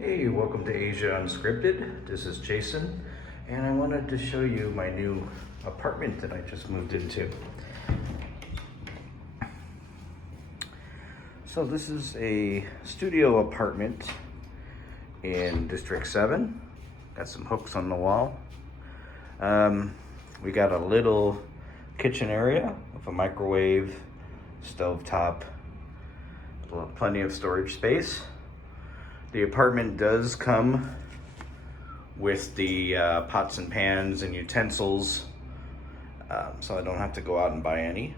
Hey, welcome to Asia Unscripted. This is Jason, and I wanted to show you my new apartment that I just moved into. So this is a studio apartment in District 7. Got some hooks on the wall. We got a little kitchen area with a microwave, stovetop, plenty of storage space. The apartment does come with the pots and pans and utensils, so I don't have to go out and buy any.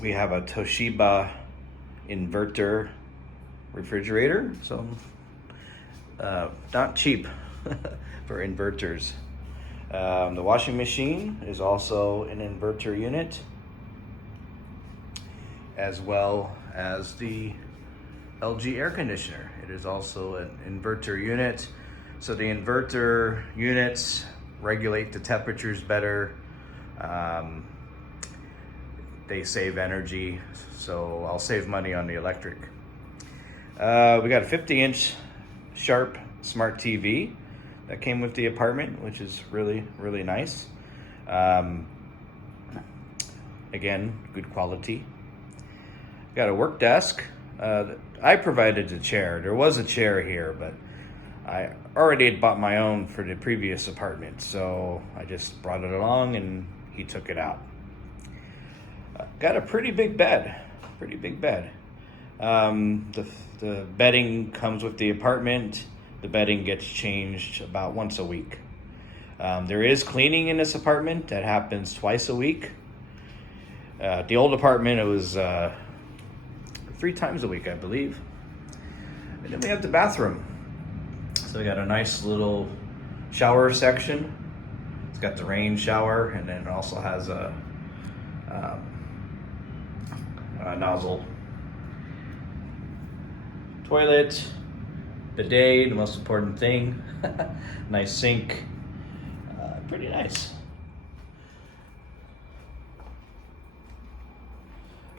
We have a Toshiba inverter refrigerator, so not cheap for inverters. The washing machine is also an inverter unit, as well as the LG air conditioner. It is also an inverter unit. So the inverter units regulate the temperatures better. They save energy, so I'll save money on the electric. We got a 50-inch Sharp Smart TV that came with the apartment, which is really, really nice. Again, good quality. Got a work desk. I provided a chair. There was a chair here, but I already had bought my own for the previous apartment, so I just brought it along and he took it out. Got a pretty big bed. The bedding comes with the apartment. The bedding gets changed about once a week. There is cleaning in this apartment that happens twice a week. The old apartment, it was 3 times a week, I believe. And then we have the bathroom. So we got a nice little shower section. It's got the rain shower, and then it also has a nozzle. Toilet, bidet, the most important thing. Nice sink. Pretty nice.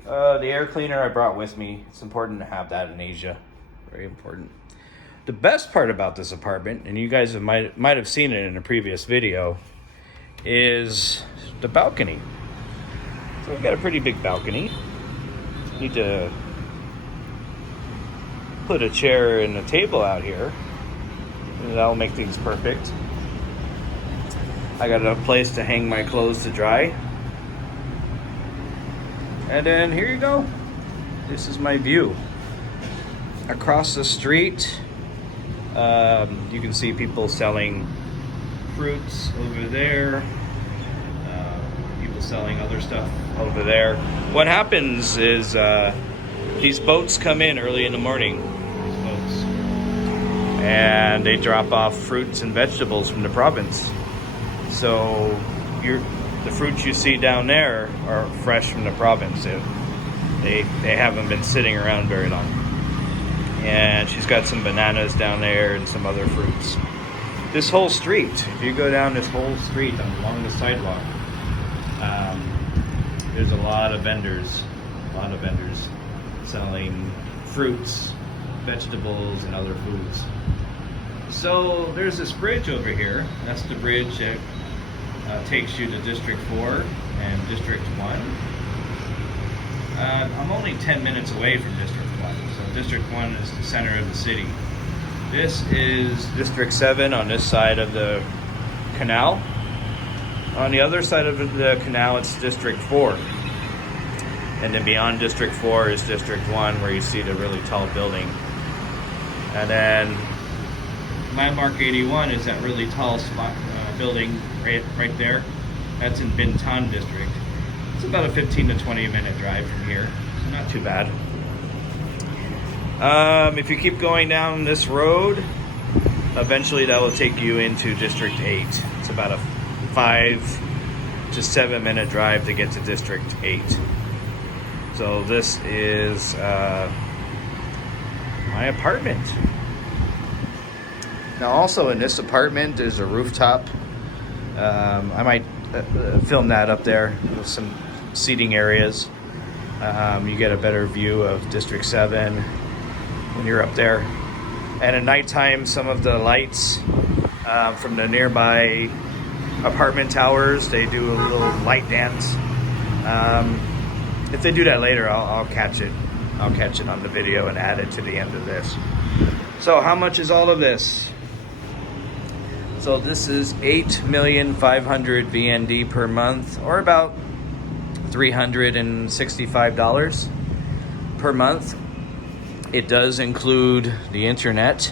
The air cleaner I brought with me. It's important to have that in Asia. Very important. The best part about this apartment, and you guys might have seen it in a previous video, is the balcony. So we've got a pretty big balcony. Need to put a chair and a table out here, and that'll make things perfect. I got a place to hang my clothes to dry. And then here you go. This is my view. Across the street, you can see people selling fruits over there. People selling other stuff over there. What happens is these boats come in early in the morning. These boats, and they drop off fruits and vegetables from the province. So the fruits you see down there are fresh from the province. They haven't been sitting around very long. And she's got some bananas down there and some other fruits. This whole street, if you go down this whole street along the sidewalk, there's a lot of vendors selling fruits, vegetables, and other foods. So there's this bridge over here. That's the bridge that takes you to District 4 and District 1. I'm only 10 minutes away from District 1, so District 1 is the center of the city. This is District 7 on this side of the canal. On the other side of the canal, it's District 4. And then beyond District 4 is District 1, where you see the really tall building. And then Landmark 81 is that really tall building right there. That's in Bintan District. It's about a 15 to 20 minute drive from here, so not too bad. If you keep going down this road, eventually that will take you into District 8. It's about a 5 to 7 minute drive to get to District 8. So this is my apartment. Now also in this apartment there's a rooftop. I might film that up there with some seating areas. You get a better view of District 7 when you're up there. And at nighttime, some of the lights from the nearby apartment towers, they do a little light dance. If they do that later, I'll catch it. I'll catch it on the video and add it to the end of this. So how much is all of this? So this is 8,500,000 VND per month, or about $365 per month. It does include the internet.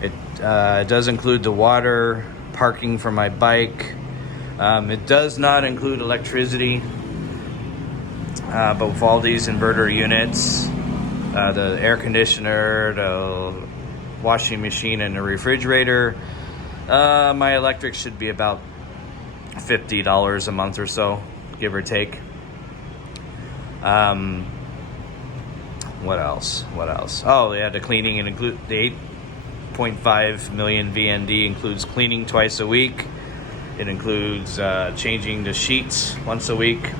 It does include the water, parking for my bike. It does not include electricity, but with all these inverter units, the air conditioner, the washing machine, and the refrigerator, my electric should be about $50 a month or so, give or take. What else? Oh, yeah, the cleaning, and include the 8.5 million VND includes cleaning twice a week. It includes changing the sheets once a week.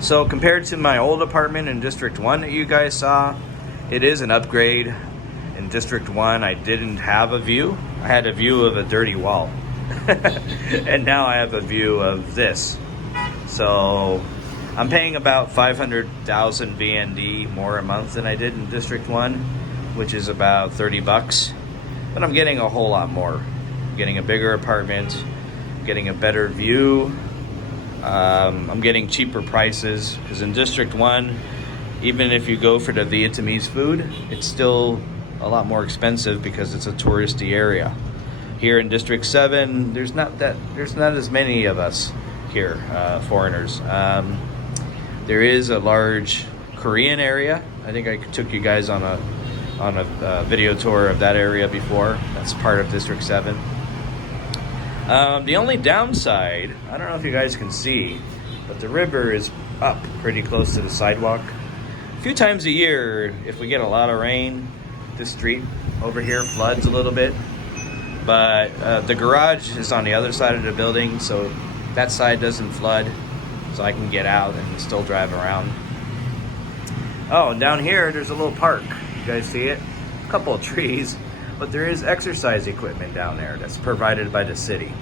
So compared to my old apartment in District 1 that you guys saw, it is an upgrade. In District 1, I didn't have a view. I had a view of a dirty wall. And now I have a view of this. So I'm paying about 500,000 VND more a month than I did in District 1, which is about $30. But I'm getting a whole lot more. I'm getting a bigger apartment, getting a better view. I'm getting cheaper prices, because in District 1, even if you go for the Vietnamese food, it's still a lot more expensive because it's a touristy area. Here in District 7, there's not as many of us here, foreigners. There is a large Korean area. I think I took you guys on a video tour of that area before. That's part of District 7. The only downside, I don't know if you guys can see, but the river is up pretty close to the sidewalk. A few times a year, if we get a lot of rain, this street over here floods a little bit. But the garage is on the other side of the building, so that side doesn't flood. So I can get out and still drive around. Oh, and down here, there's a little park. You guys see it? A couple of trees. But there is exercise equipment down there that's provided by the city.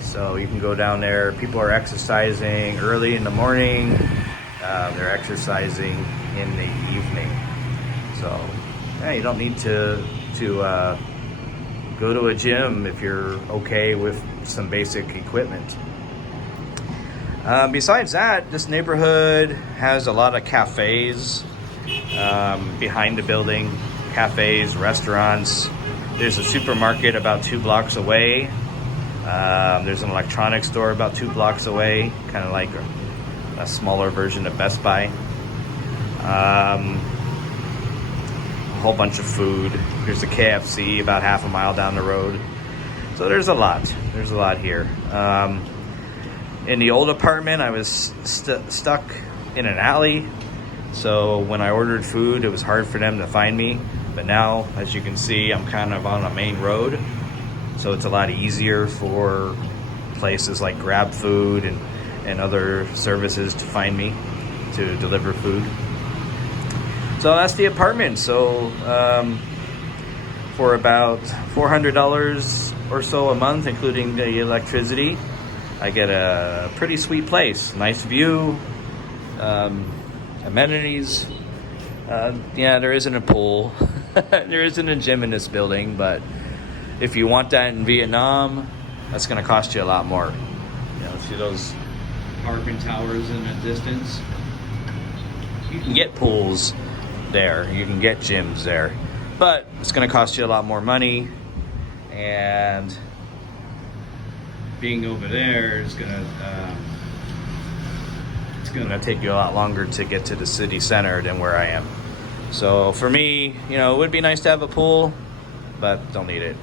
So you can go down there. People are exercising early in the morning. They're exercising in the evening. So yeah, you don't need to go to a gym if you're okay with some basic equipment. Besides that, this neighborhood has a lot of cafes behind the building. Cafes, restaurants. There's a supermarket about 2 blocks away. There's an electronics store about 2 blocks away, kind of like a smaller version of Best Buy. A whole bunch of food. There's a KFC about half a mile down the road. So there's a lot. There's a lot here. In the old apartment, I was stuck in an alley. So when I ordered food, it was hard for them to find me. But now, as you can see, I'm kind of on a main road. So it's a lot easier for places like Grab Food and other services to find me, to deliver food. So that's the apartment. So for about $400 or so a month, including the electricity, I get a pretty sweet place. Nice view, amenities. Yeah, there isn't a pool. There isn't a gym in this building, but if you want that in Vietnam, that's going to cost you a lot more. You know, see those apartment towers in the distance? You can get pools there. You can get gyms there. But it's going to cost you a lot more money. And being over there is going to take you a lot longer to get to the city center than where I am. So for me, you know, it would be nice to have a pool, but don't need it.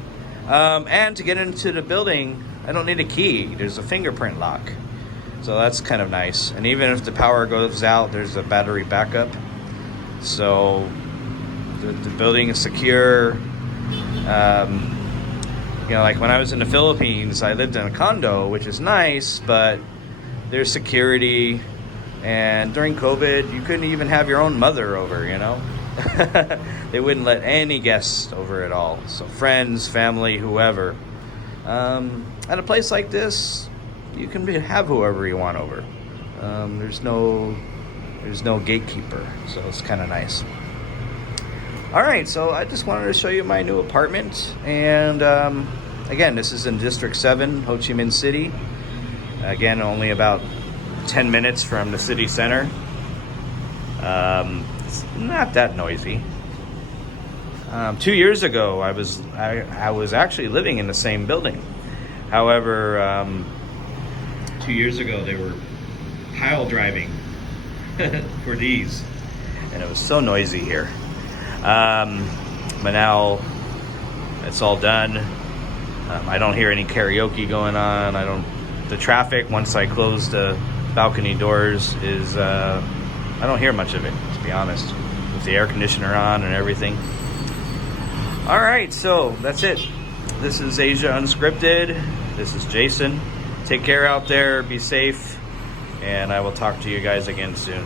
And to get into the building, I don't need a key. There's a fingerprint lock. So that's kind of nice. And even if the power goes out, there's a battery backup. So the building is secure. You know, like when I was in the Philippines, I lived in a condo, which is nice, but there's security. And during COVID, you couldn't even have your own mother over, you know? They wouldn't let any guests over at all. So friends, family, whoever. At a place like this, you can have whoever you want over. There's no gatekeeper, so it's kind of nice. All right, so I just wanted to show you my new apartment, and again, this is in District 7, Ho Chi Minh City. Again, only about 10 minutes from the city center. It's not that noisy. 2 years ago, I was actually living in the same building. However, 2 years ago, they were pile driving for these, and it was so noisy here. But now it's all done. I don't hear any karaoke going on. The traffic, once I close the balcony doors, is I don't hear much of it, to be honest, with the air conditioner on and everything. All right, so that's it. This is Asia Unscripted. This is Jason. Take care out there, be safe, and I will talk to you guys again soon.